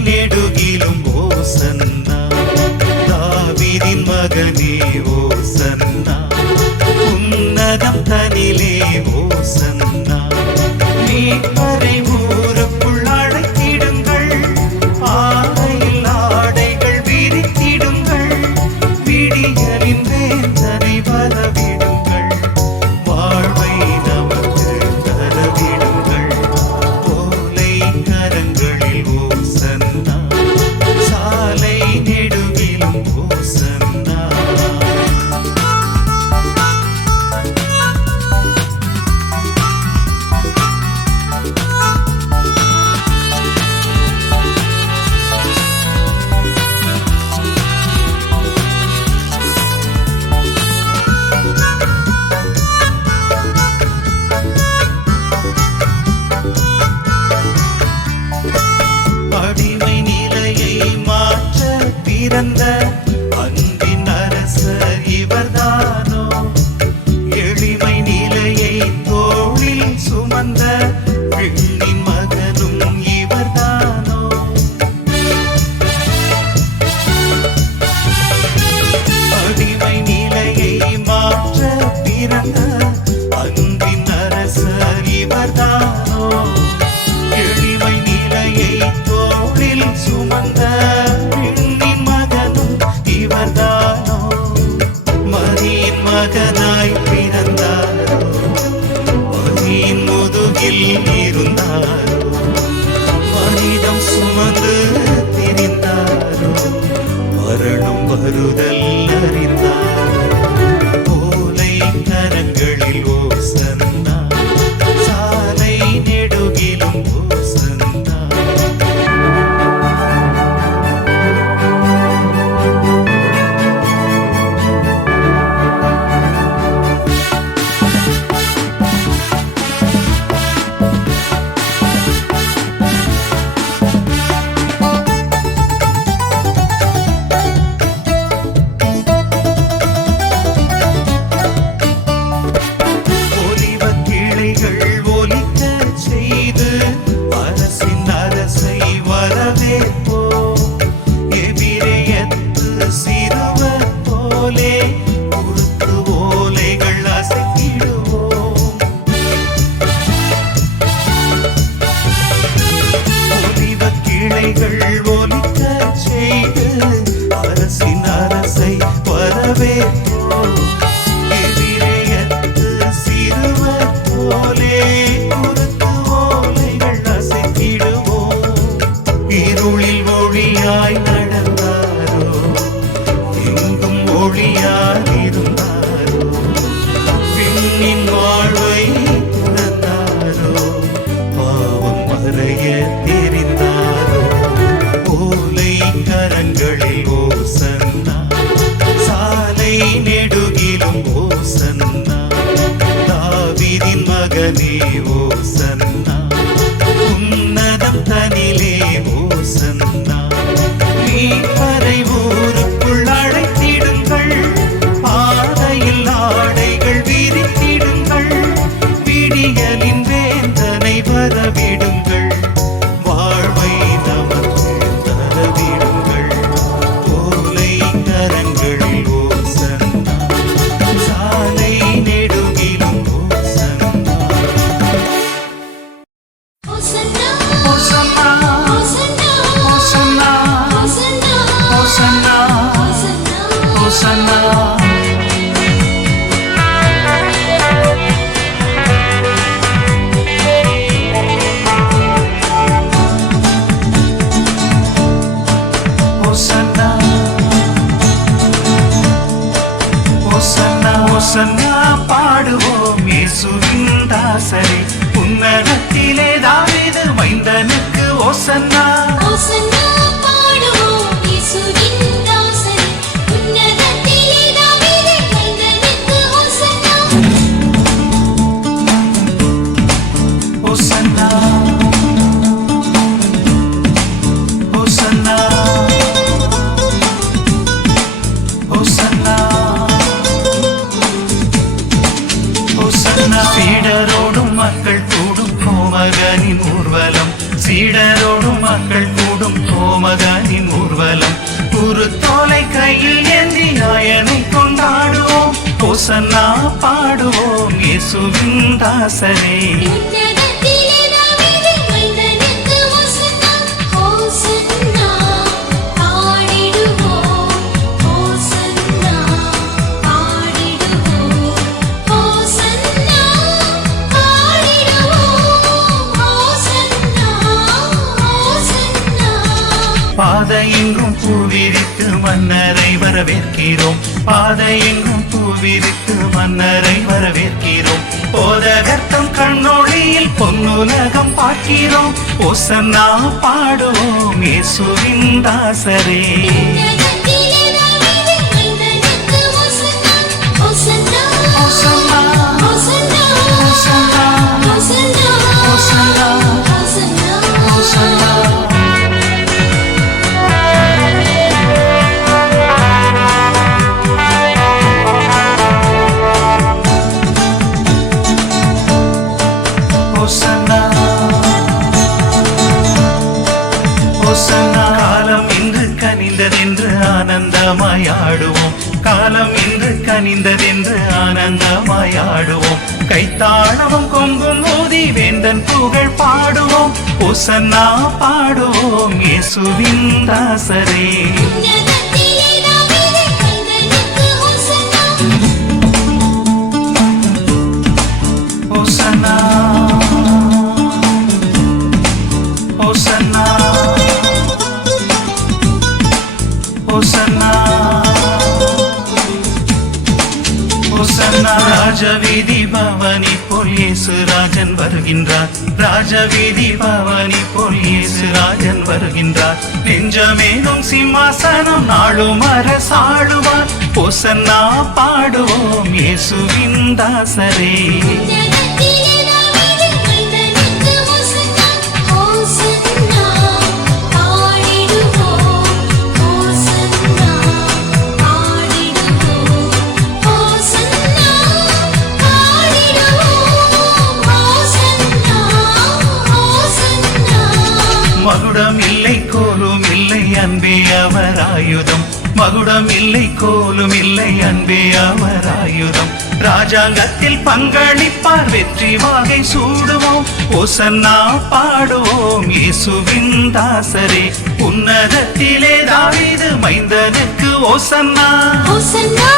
நெடுகிலும் ஓசன்னா தாவீதின் மகனே ஓசன்னா உன்னதம் தனிலே ஓசன்னா நீரை ஊருக்குள் அழைத்திடுங்கள் ஆடையில் ஆடைகள் விரித்திடுங்கள் விடியலின் வேந்தனை வரவிடுங்கள் வாழ்வை நமக்கு தரவிடுங்கள் ஓலை கரங்களில் ஓசன்னா சாலை நெடுகிலும் ஓசன்னா அடிமை நிலையை மாற்ற பிறந்த அன்பின் அரசர் இவர்தானோ எளிமை நிலையை தோளில் சுமந்த பெண்ணின் மகனும் இவர்தானோ அடிமை நிலையை மாற்ற பிறந்த அன்பின் அரசர் இவர்தானோ எளிமை நிலையை தோளில் சுமந்த பெண்ணின் மகனும் இவர்தானோ மரியின் மகனாய் பிறந்தாரோ மரியின் முதுகில் இருந்தாரோ மனிதம் சுமந்து திரிந்தாரோ மரணம் வருதல் அறிந்தாரோ ஓலை கரங்களில் ஓசன்னா சாலை நெடுகிலும் ஓசன்னா ஒலிவக் கிளைகள் ஒலிக்கச் செய்து அரசின் அரசை வரவேற்போம் எபிரேயத்து சிறுவர் போலே குருத்து ஓலைகள் அசைத்திடுவோம் ஒலிவக் கிளைகள் ஒலிக்கச் செய்து அரசின் அரசை வரவேற்போம் எபிரேயத்து சிறுவர் போலே குருத்து ஓலைகள் அசைத்திடுவோம் இருளில் ஒளியாய் நடந்தாரோ எங்கும் ஒளியாய் இருந்தாரோ பெண்ணின் வாழ்வை துறந்தாரோ பாவம் மறைய தெரிந்தாரோ ஓலை கரங்களில் ஓசன்னா சாலை நெடுகிலும் ஓசன்னா தாவீதின் மகனே ஓசன்னா உன்னதம் தனிலே ஓசன்னா நீரை ஊருக்குள் அழைத்திடுங்கள் பாதையில் ஆடைகள் விரித்திடுங்கள் விடியலின் வேந்தனை வரவிடுங்கள் வாழ்வை நமக்கு தரவிடுங்கள் ஓலை கரங்களில் ஓசன்னா சாலை நெடுகிலும் ஓசன்னா ஓசன்னா ஓசன்னா ஓசன்னா ஓசன்னா ஓசன்னா ஓசன்னா ஓசன்னா ஓசன்னா ஓசன்னா பாடுவோம் இயேசுவின் தாசரே உன்னதத்திலே தாவீது மைந்தனுக்கு ஓசன்னா ஓசன்னா பாடுவோம் இயேசுவின் தாசரே உன்னதத்திலே தாவீது மைந்தனுக்கு ஓசன்னா ஓசன்னா ஓசன்னா ஓசன்னா ஓசன்னா சீடரோடும் மக்கள் கூடும் கோமகனின் ஊர்வலம் சீடரோடும் மக்கள் கூடும் தேவமகனின் ஊர்வலம் குருத்தோலை கையில் ஏந்தி ஆயனை கொண்டாடுவோம் ஓசன்னா பாடுவோம் இயேசுவின் தாசரே உன்னதத்திலே தாவீது மைந்தனுக்கு ஓசன்னா ஓசன்னா பாடிடுவோம் ஓசன்னா பாடிடுவோம் ஓசன்னா பாடிடுவோம் ஓசன்னா ஓசன்னா பாதையெங்கும் பூவிரித்து மன்னரை வரவேற்கிறோம் பாதையெங்கும் பூவிரித்து மன்னரை வரவேற்கிறோம் போதகர்த்தம் கண்ணொளியில் பொன்னுலகம் பார்க்கிறோம் ஓசன்னா பாடுவோம் இயேசுவின் தாசரே உன்னதத்திலே தாவீது மைந்தனுக்கு ஓசன்னா ஓசன்னா ஓசன்னா ஓசன்னா ஓசன்னா ஓசன்னா ஓசன்னா ஓசன்னா ஓசன்னா ஓசன்னா ஓசன்னா காலம் இன்று கனிந்ததென்று ஆனந்தமாயாடுவோம் காலம் இன்று கனிந்ததென்று ஆனந்தமாயாடுவோம் கைத்தாளமும் கொங்கும் ஊதி வேந்தன் புகழ் பாடுவோம் ஓசன்னா பாடுவோம் இயேசுவின் தாசரே உன்னதத்திலே தாவீது மைந்தனுக்கு ஓசன்னா ஓசன்னா ஓசன்னா ஓசன்னா ஓசன்னா ராஜவீதி பவனி போல் இயேசு ராஜன் வருகின்றார் ராஜவீதி பவனி போல் இயேசு ராஜன் வருகின்றார் நெஞ்சமேனும் சிம்மாசனம் நாளும் அரசாளுவார் ஓசன்னா பாடுவோம் இயேசுவின் தாசரே உன்னதத்திலே தாவீது மைந்தனுக்கு ஓசன்னா ஓசன்னா பாடிடுவோம் ஓசன்னா பாடிடுவோம் ஓசன்னா பாடிடுவோம் ஓசன்னா ஓசன்னா மகுடம் இல்லை கோலும் இல்லை அன்பே அவர் ஆயுதம் மகுடம் இல்லை கோலும் இல்லை அன்பே அவர் ஆயுதம் ராஜாங்கத்தில் பங்களிப்பார் வெற்றி வாகை சூடுவோம் ஓசன்னா பாடுவோம் இயேசுவின் தாசரே உன்னதத்திலே தாவீது மைந்தனுக்கு ஓசன்னா ஓசன்னா